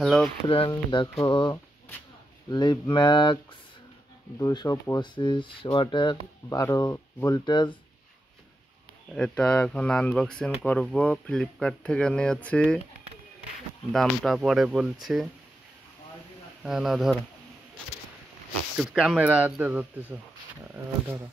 Hello friend, দেখো লিভম্যাক্স 225 ওয়াটের 12 voltage. এটা এখন আনবক্সিং করব। ফ্লিপকার্ট থেকে নিয়েছি, দামটা পরে বলছি। হ্যাঁ না, ধরো ক্যামেরা ধরতেছ, ধরো।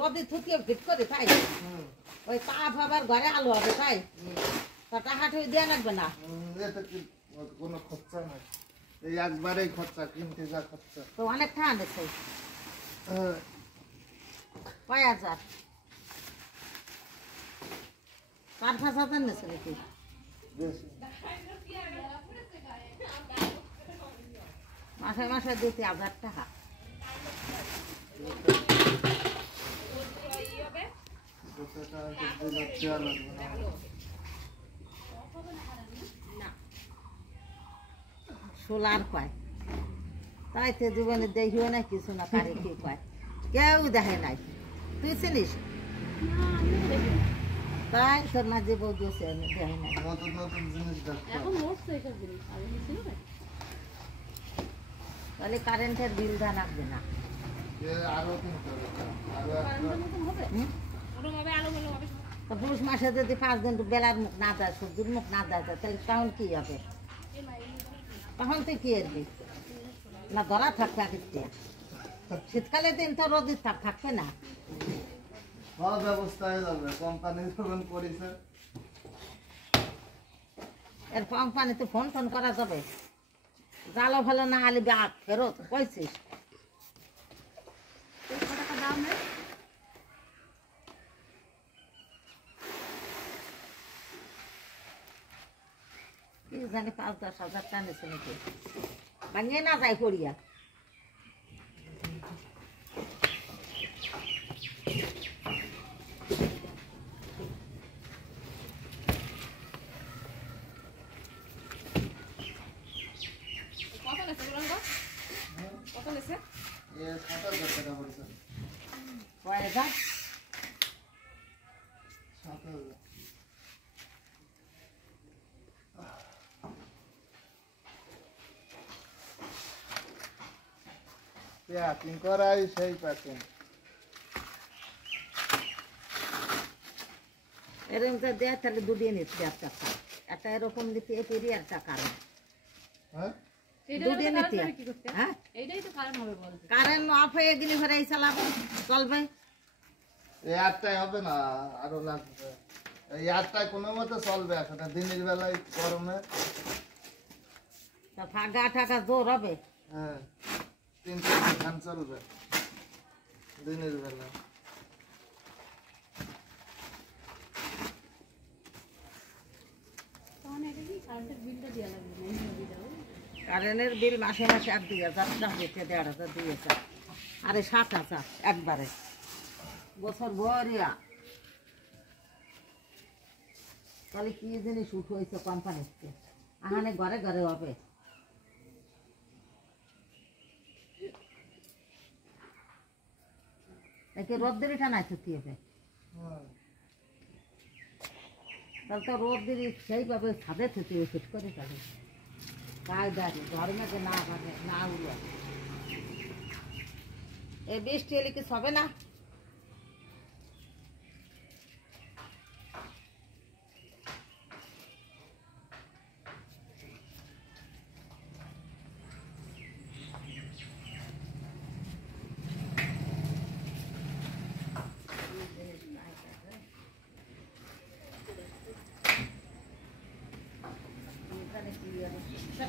রোদে থুতিয়ে ফিট করে তাই ওই তাপ আবার ঘরে আলো হবে তাই টাকা ঠুই দেওয়া লাগবে না। এটা কি কোনো খরচা নাই, এই একবারেই খরচা, কিনতে যা খরচা। তো অনেক টাকা নিচ্ছে, কয় হাজার? 4-5 হাজার নিচ্ছে নাকি? মাসে মাসে 2-3 হাজার টাকা। সোলার কয় তাই তো জীবনে দেখিও না কিছু না, কারে কি কয় কেউ দেখে নাই। তুই চিনিস? তাই তোর না যে বউ দিয়েছে দেখে নাই। তাহলে কারেন্টের বিল দেওয়া লাগবে না। পুরুষ মাসে যদি 5 দিন বেলার মুখ না দেয়, সবজির মুখ না দেয়, তাহলে তখন কি হবে? তখন তুই কি এরবি না, ধরা থাকবে আগে। শীতকালে দিন তো রোদের তাপ থাকবে না। ব্যবস্থা হয়ে যাবে, কোম্পানি যখন করেছে। এর কোম্পানিতে ফোন করা যাবে। জালো ভালো না আলি ব্যাগ ফেরত কইছিস। কি জানি 5-10 হাজার টাকা নিচ্ছে নাকি, ভাঙিয়ে না যায় করিয়া। কত লেছে? 7,000 টাকা পড়ছে। কয় হাজার? 7,000। প্যাকিং করাই সেই প্যাকিং। এরকম তো দেয় তাহলে দুদিয়ে নিচ্ছি একটা একটা এরকম নিতে এটি একটা কারণ হ্যাঁ দুদিয়ে নিতে কি করতে হ্যাঁ এইটাই তো কারণ হবে বলতে কারেন্ট অফ হয়ে গেলে ঘরে এই চালাবে চলবে এই আটটায় হবে না, আরো লাগবে। এই আটটায় কোনো মতে চলবে এখন, দিনের বেলায় গরমে। তা ফাঁকা ঠাকা জোর হবে হ্যাঁ 3-4 ফ্যান চলবে দিনের বেলা। তখন এটা কি কারেন্টের বিলটা দেওয়া লাগবে না এই নদীটাও কারেন্টের বিল মাসে মাসে 2,000 দিতে 1,500 দিয়েছে আরে 7,000 একবারে বছর ভরিয়া তাহলে কি জিনিস উঠ হয়েছে কোম্পানিতে আহানে ঘরে ঘরে হবে একে রোদ্দের এটা নাই তো কি হবে তাহলে তো রোদ্দের সেইভাবে ছাদে থেকে ফিট করে তাহলে গায়ে দাঁড়িয়ে গরমে না ভাবে না উড়ে এই বৃষ্টি এলে কিছু হবে না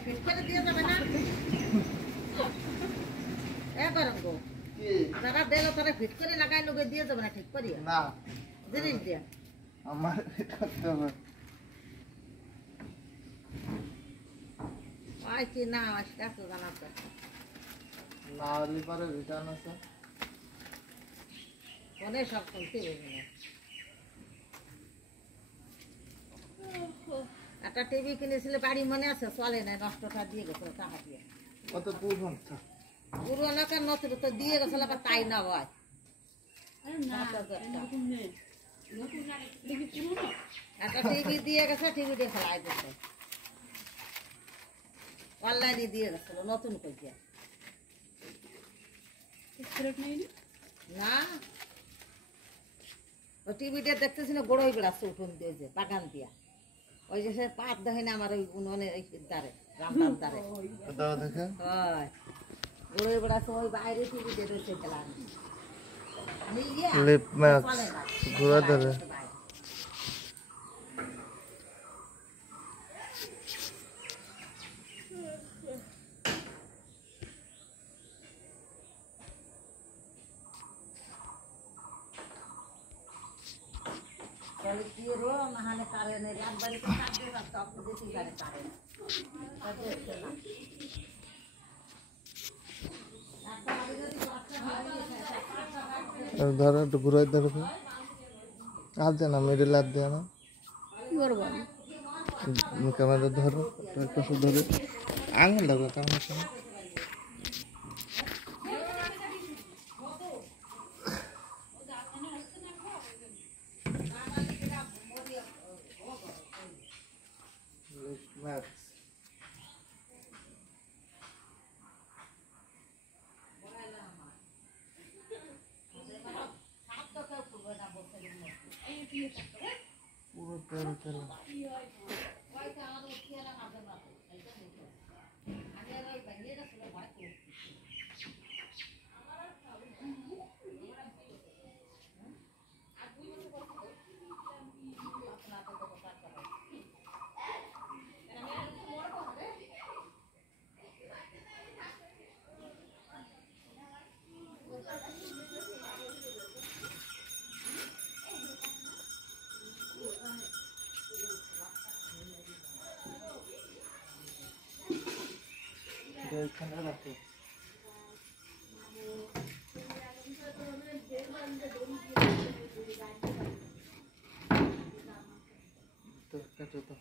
ফিট করে দিয়ে যাবে না এ গরম গো কি যারা দিল তারা ফিট করে লাগাই লোকে দিয়ে যাবে না ঠিক করিয়া না জিনিস দিয়া আমার করতে হবে আয় কি না আসতে এত জানাতে না হলে পরে রিটার্ন আছে। ফোনে সব শুনতে হবে না একটা টিভি কিনেছিলে বাড়ি মনে আছে চলে না নষ্টটা দিয়ে গেছিল টাকা দিয়ে কত পুরন পুরোনো কেন নতুন তো দিয়ে গেছিল আবার তাই না হয় আরে না নতুন নেই নতুন না দেখি পুরনো একটা টিভি দিয়ে গেছে টিভি দিয়ে ফেলাই দিচ্ছে অনলাইনে দিয়ে গেছিল নতুন কইয়া ফেরত নেই না ও টিভিটা দেখতেছি না বড়ই বেড়াচ্ছে উঠোন দিয়ে যে বাগান দিয়া ওই যে সে পাত দেখে না আমার ওই উনুনের এই দ্বারে রামদার দ্বারে দাও দেখে হয় বড়ই বেড়াচ্ছে ওই বাইরে টিভি দিয়ে রয়েছে খেলা লিপ ম্যাক্স ঘোরা ধরে তাহলে কি রো নাহলে কারেন্ট একবারে তো কাটবে না তখন বেশি গাড়ি কারেন্ট ধরো একটু ঘুরাই ধরো আর দে না মিডিল আর দে না কি করবো ক্যামেরা ধরো একটা ধরে আঙুল ধরো ক্যামেরার সামনে ম্যাক্স পুরো তেল তেল এখানে রাখো তো কেটে দাও